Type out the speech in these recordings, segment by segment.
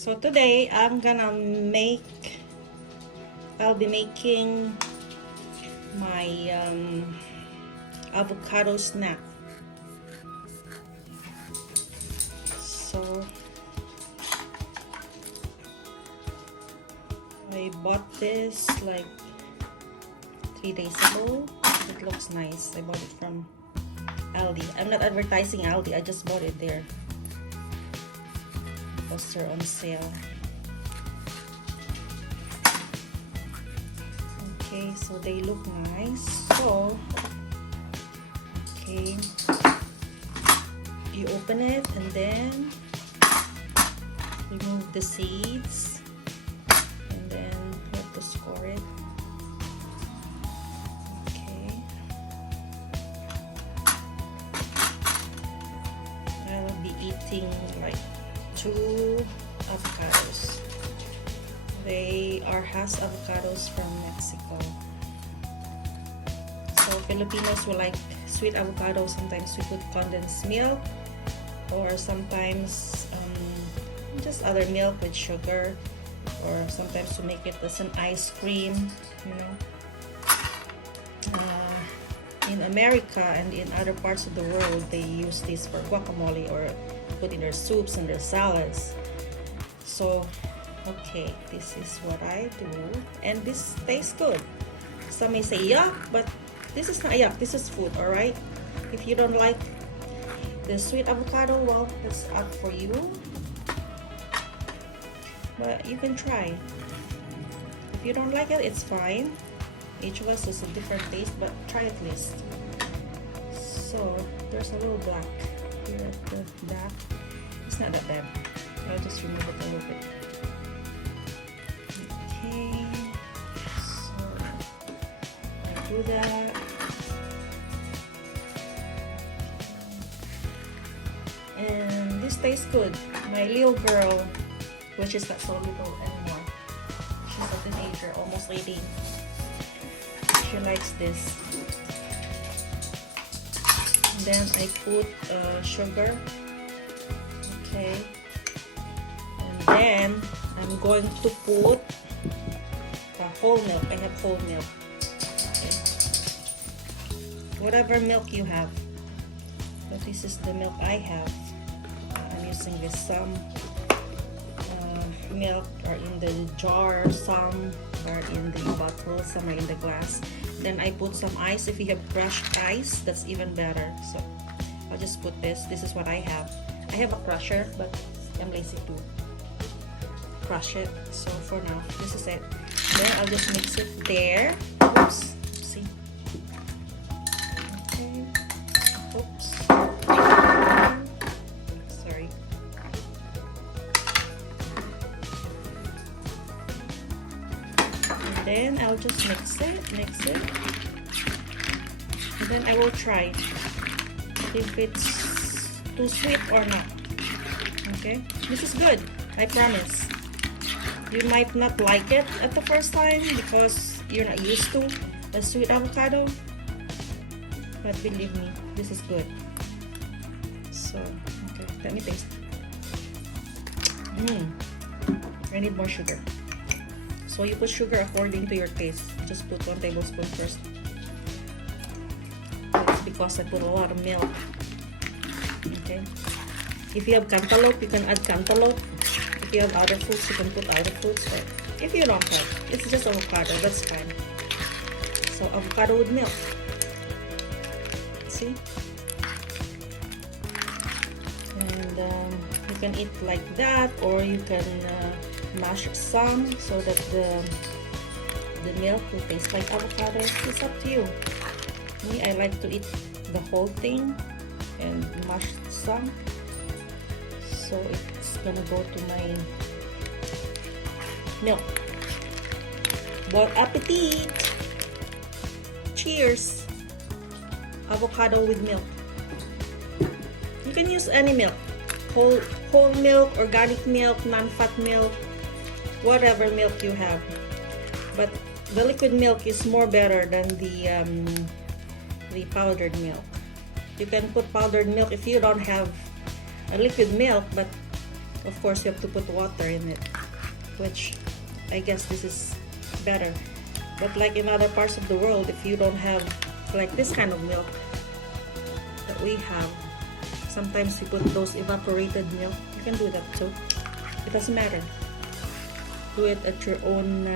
So today I'll be making my avocado snack. So I bought this like 3 days ago. It looks nice. I bought it from Aldi. I'm not advertising Aldi, I just bought it there because they're on sale. Okay, so they look nice. So okay, you open it and then remove the seeds and then you have to score it. Okay, I'll be eating like 2 avocados. They are Hass avocados from Mexico. So Filipinos will like sweet avocado. Sometimes we put condensed milk, or sometimes just other milk with sugar, or sometimes we make it as an ice cream, you know. In America and in other parts of the world, they use this for guacamole or put in their soups and their salads. So okay, this is what I do, and this tastes good. Some may say yuck, but this is not yuck, this is food. All right, if you don't like the sweet avocado, well, that's up for you, but you can try. If you don't like it, it's fine. Each of us has a different taste, but try at least. So there's a little black here at the back. It's not that bad. I'll just remove it a little bit. Okay, so I do that. And this tastes good. My little girl, which is not so little anymore, she's a teenager, almost 18. She likes this. And then I put sugar. Okay. And then I'm going to put whole milk. I have whole milk. Okay. Whatever milk you have. But this is the milk I have. I'm using this. Some milk are in the jar, some are in the bottle, some are in the glass. Then I put some ice. If you have crushed ice, that's even better. So I'll just put this. This is what I have. I have a crusher, but I'm lazy to crush it. So for now, this is it. Then I'll just mix it there. Oops. See? Okay. Oops. Sorry. And then I'll just mix it. And then I will try if it's too sweet or not. Okay? This is good. I promise. You might not like it at the first time because you're not used to a sweet avocado, but believe me, this is good. So, okay, let me taste. I need more sugar. So you put sugar according to your taste. Just put 1 tablespoon first. That's because I put a lot of milk. Okay. If you have cantaloupe, you can add cantaloupe. If you have other fruits, you can put other fruits. Or if you don't have, it's just avocado. That's fine. So avocado with milk. See? And you can eat like that, or you can mash some so that the milk will taste like avocado. It's up to you. Me, I like to eat the whole thing and mash some. So it's gonna go to my milk. Bon appetit! Cheers! Avocado with milk. You can use any milk. Whole milk, organic milk, non-fat milk, whatever milk you have. But the liquid milk is more better than the powdered milk. You can put powdered milk if you don't have a liquid milk, but Of course, you have to put water in it, which I guess this is better. But like in other parts of the world, if you don't have like this kind of milk that we have, sometimes you put those evaporated milk. You can do that too. It doesn't matter. Do it at your own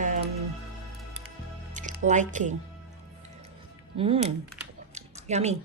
liking. Yummy.